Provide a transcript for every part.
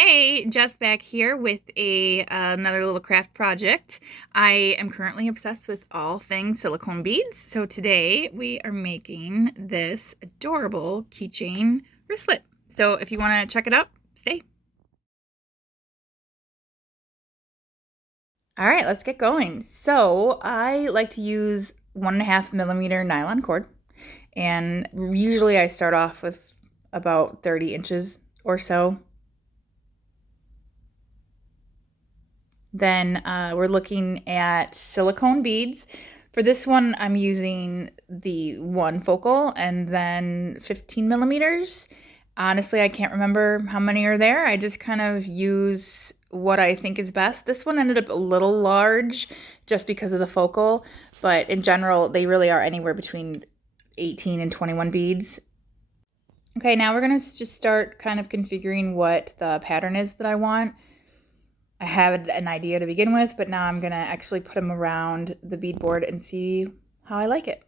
Hey, Jess back here with another little craft project. I am currently obsessed with all things silicone beads. So today we are making this adorable keychain wristlet. So if you want to check it out, stay. All right, let's get going. So I like to use 1.5 millimeter nylon cord. And usually I start off with about 30 inches or so. Then we're looking at silicone beads. For this one, I'm using the one focal and then 15 millimeters. Honestly, I can't remember how many are there. I just kind of use what I think is best. This one ended up a little large just because of the focal, but in general, they really are anywhere between 18 and 21 beads. Okay, now we're gonna just start kind of configuring what the pattern is that I want. I had an idea to begin with, but now I'm gonna actually put them around the beadboard and see how I like it.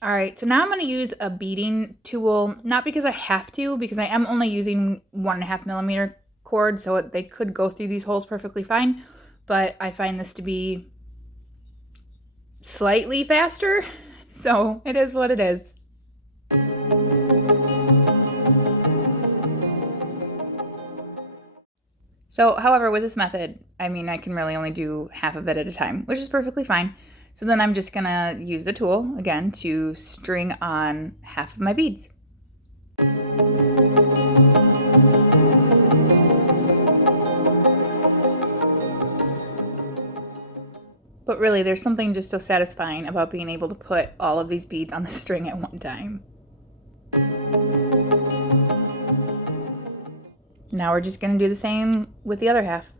All right, so now I'm gonna use a beading tool, not because I have to, because I am only using 1.5 millimeter cord, so they could go through these holes perfectly fine, but I find this to be slightly faster, so it is what it is. So, however, with this method, I mean, I can really only do half of it at a time, which is perfectly fine. So then I'm just gonna use the tool again to string on half of my beads. But really, there's something just so satisfying about being able to put all of these beads on the string at one time. Now we're just gonna do the same with the other half.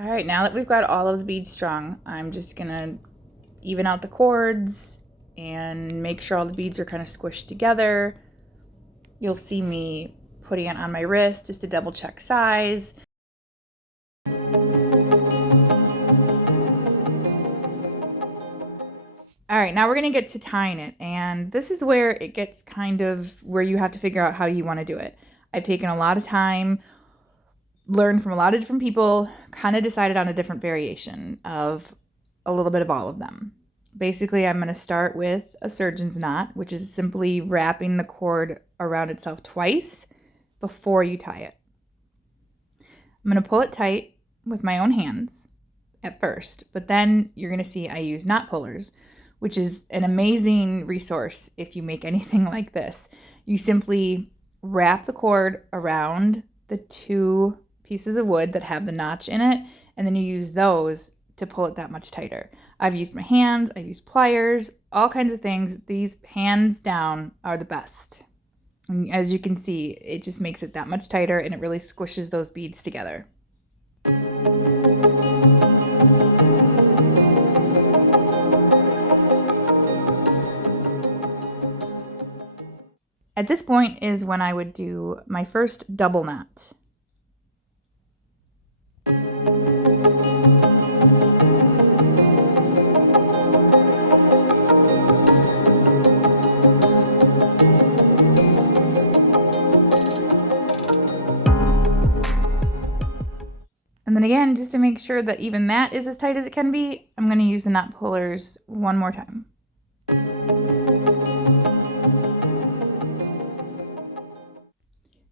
All right, now that we've got all of the beads strung, I'm just gonna even out the cords and make sure all the beads are kind of squished together. You'll see me putting it on my wrist just to double check size. All right, now we're gonna get to tying it, and this is where it gets kind of where you have to figure out how you wanna do it. I've taken a lot of time, learned from a lot of different people, kind of decided on a different variation of a little bit of all of them. Basically, I'm gonna start with a surgeon's knot, which is simply wrapping the cord around itself twice before you tie it. I'm gonna pull it tight with my own hands at first, but then you're gonna see I use knot pullers, which is an amazing resource if you make anything like this. You simply wrap the cord around the two pieces of wood that have the notch in it, and then you use those to pull it that much tighter. I've used my hands, I've used pliers, all kinds of things. These hands down are the best. And as you can see, it just makes it that much tighter and it really squishes those beads together. At this point is when I would do my first double knot. And then again, just to make sure that even that is as tight as it can be, I'm going to use the knot pullers one more time.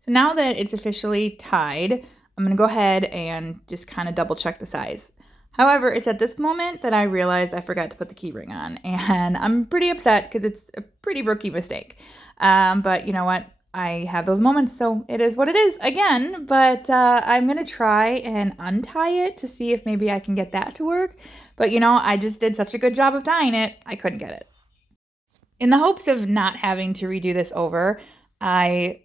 So now that it's officially tied, I'm going to go ahead and just kind of double check the size. However, it's at this moment that I realized I forgot to put the key ring on, and I'm pretty upset because it's a pretty rookie mistake. But you know what? I have those moments, so it is what it is again, but I'm going to try and untie it to see if maybe I can get that to work. But I just did such a good job of tying it, I couldn't get it. In the hopes of not having to redo this over, I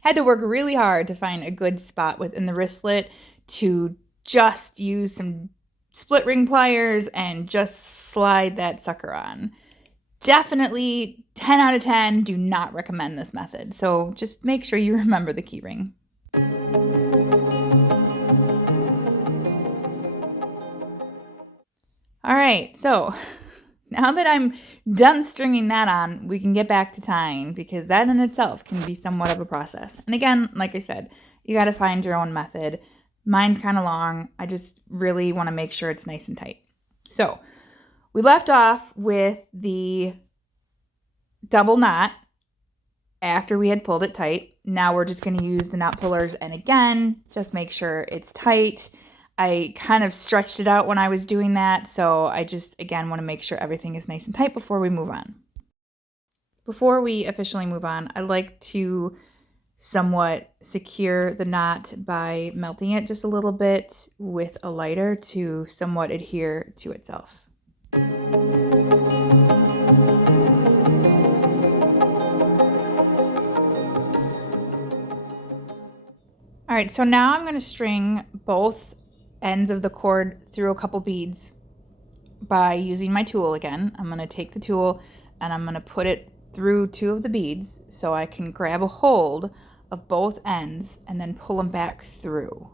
had to work really hard to find a good spot within the wristlet to just use some split ring pliers and just slide that sucker on. Definitely 10 out of 10, do not recommend this method. So just make sure you remember the key ring. All right, so now that I'm done stringing that on, we can get back to tying because that in itself can be somewhat of a process. And again, like I said, you got to find your own method. Mine's kind of long. I just really want to make sure it's nice and tight. So we left off with the double knot after we had pulled it tight. Now we're just going to use the knot pullers, and again, just make sure it's tight. I kind of stretched it out when I was doing that, so I just, again, want to make sure everything is nice and tight before we move on. Before we officially move on, I like to somewhat secure the knot by melting it just a little bit with a lighter to somewhat adhere to itself. All right, so now I'm going to string both ends of the cord through a couple beads by using my tool again. I'm going to take the tool and I'm going to put it through two of the beads so I can grab a hold of both ends and then pull them back through.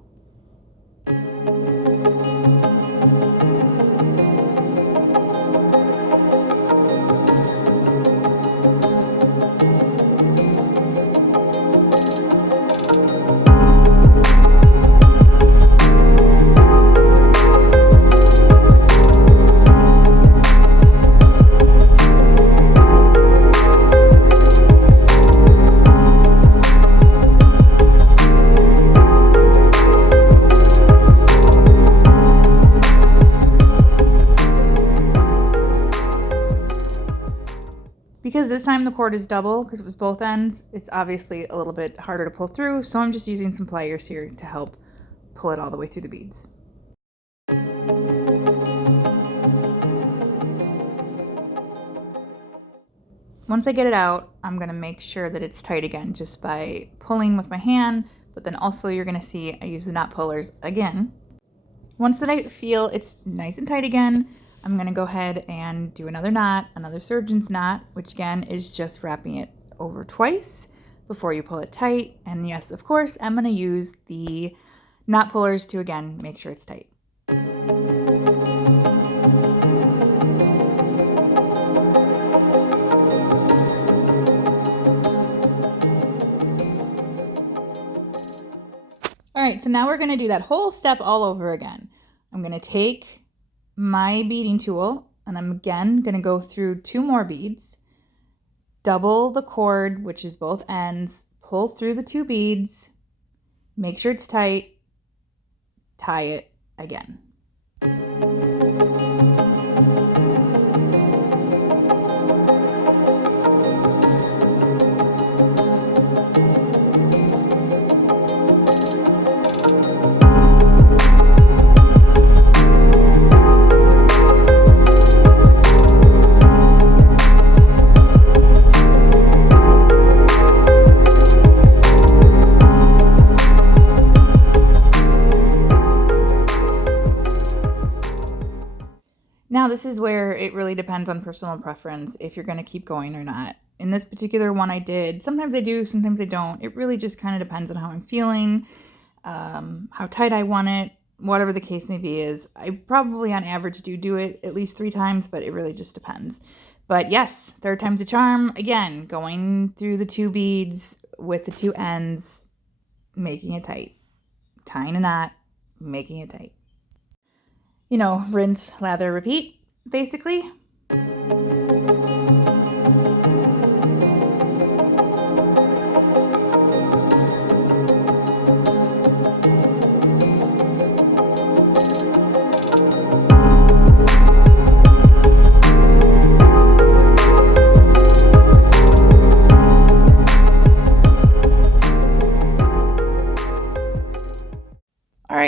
Because this time the cord is double, because it was both ends, it's obviously a little bit harder to pull through, so I'm just using some pliers here to help pull it all the way through the beads. Once I get it out, I'm going to make sure that it's tight again just by pulling with my hand, but then also you're going to see I use the knot pullers again. Once that I feel it's nice and tight again, I'm going to go ahead and do another knot, another surgeon's knot, which again is just wrapping it over twice before you pull it tight. And yes, of course, I'm going to use the knot pullers to again make sure it's tight. All right, so now we're going to do that whole step all over again. I'm going to take my beading tool and I'm again going to go through two more beads, double the cord, which is both ends, pull through the two beads, make sure it's tight, tie it again. Now this is where it really depends on personal preference if you're going to keep going or not. In this particular one I did. Sometimes I do, sometimes I don't. It really just kind of depends on how I'm feeling, how tight I want it, whatever the case may be is. I probably on average do it at least 3 times, but it really just depends. But yes, third time's a charm. Again, going through the 2 beads with the 2 ends, making it tight. Tying a knot, making it tight. You know, rinse, lather, repeat, basically.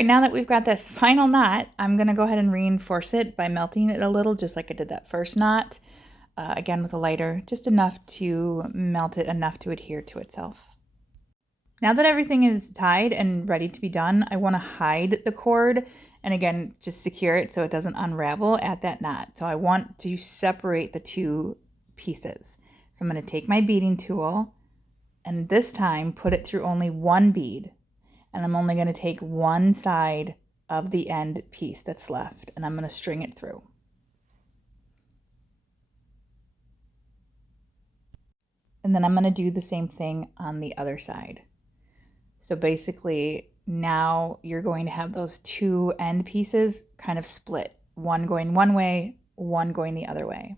right, now that we've got that final knot, I'm gonna go ahead and reinforce it by melting it a little, just like I did that first knot. Again with a lighter, just enough to melt it, enough to adhere to itself. Now that everything is tied and ready to be done, I want to hide the cord and again, just secure it so it doesn't unravel at that knot. So I want to separate the two pieces. So I'm going to take my beading tool and this time put it through only one bead. And I'm only going to take one side of the end piece that's left and I'm going to string it through. And then I'm going to do the same thing on the other side. So basically, now you're going to have those two end pieces kind of split, one going one way, one going the other way.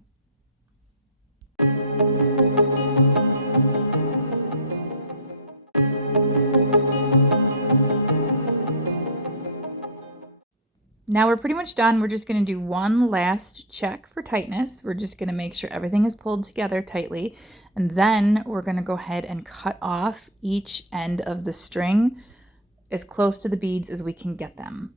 Now we're pretty much done. We're just going to do one last check for tightness. We're just going to make sure everything is pulled together tightly. And then we're going to go ahead and cut off each end of the string as close to the beads as we can get them.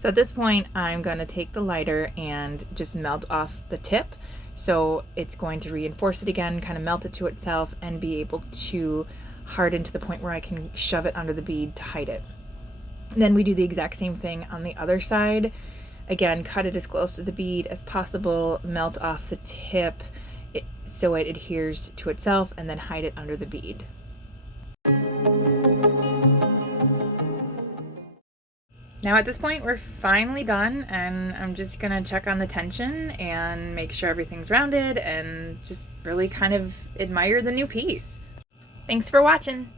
So at this point, I'm going to take the lighter and just melt off the tip. So it's going to reinforce it again, kind of melt it to itself and be able to harden to the point where I can shove it under the bead to hide it. And then we do the exact same thing on the other side. Again, cut it as close to the bead as possible, melt off the tip so it adheres to itself, and then hide it under the bead. Now at this point, we're finally done, and I'm just gonna check on the tension and make sure everything's rounded and just really kind of admire the new piece. Thanks for watching.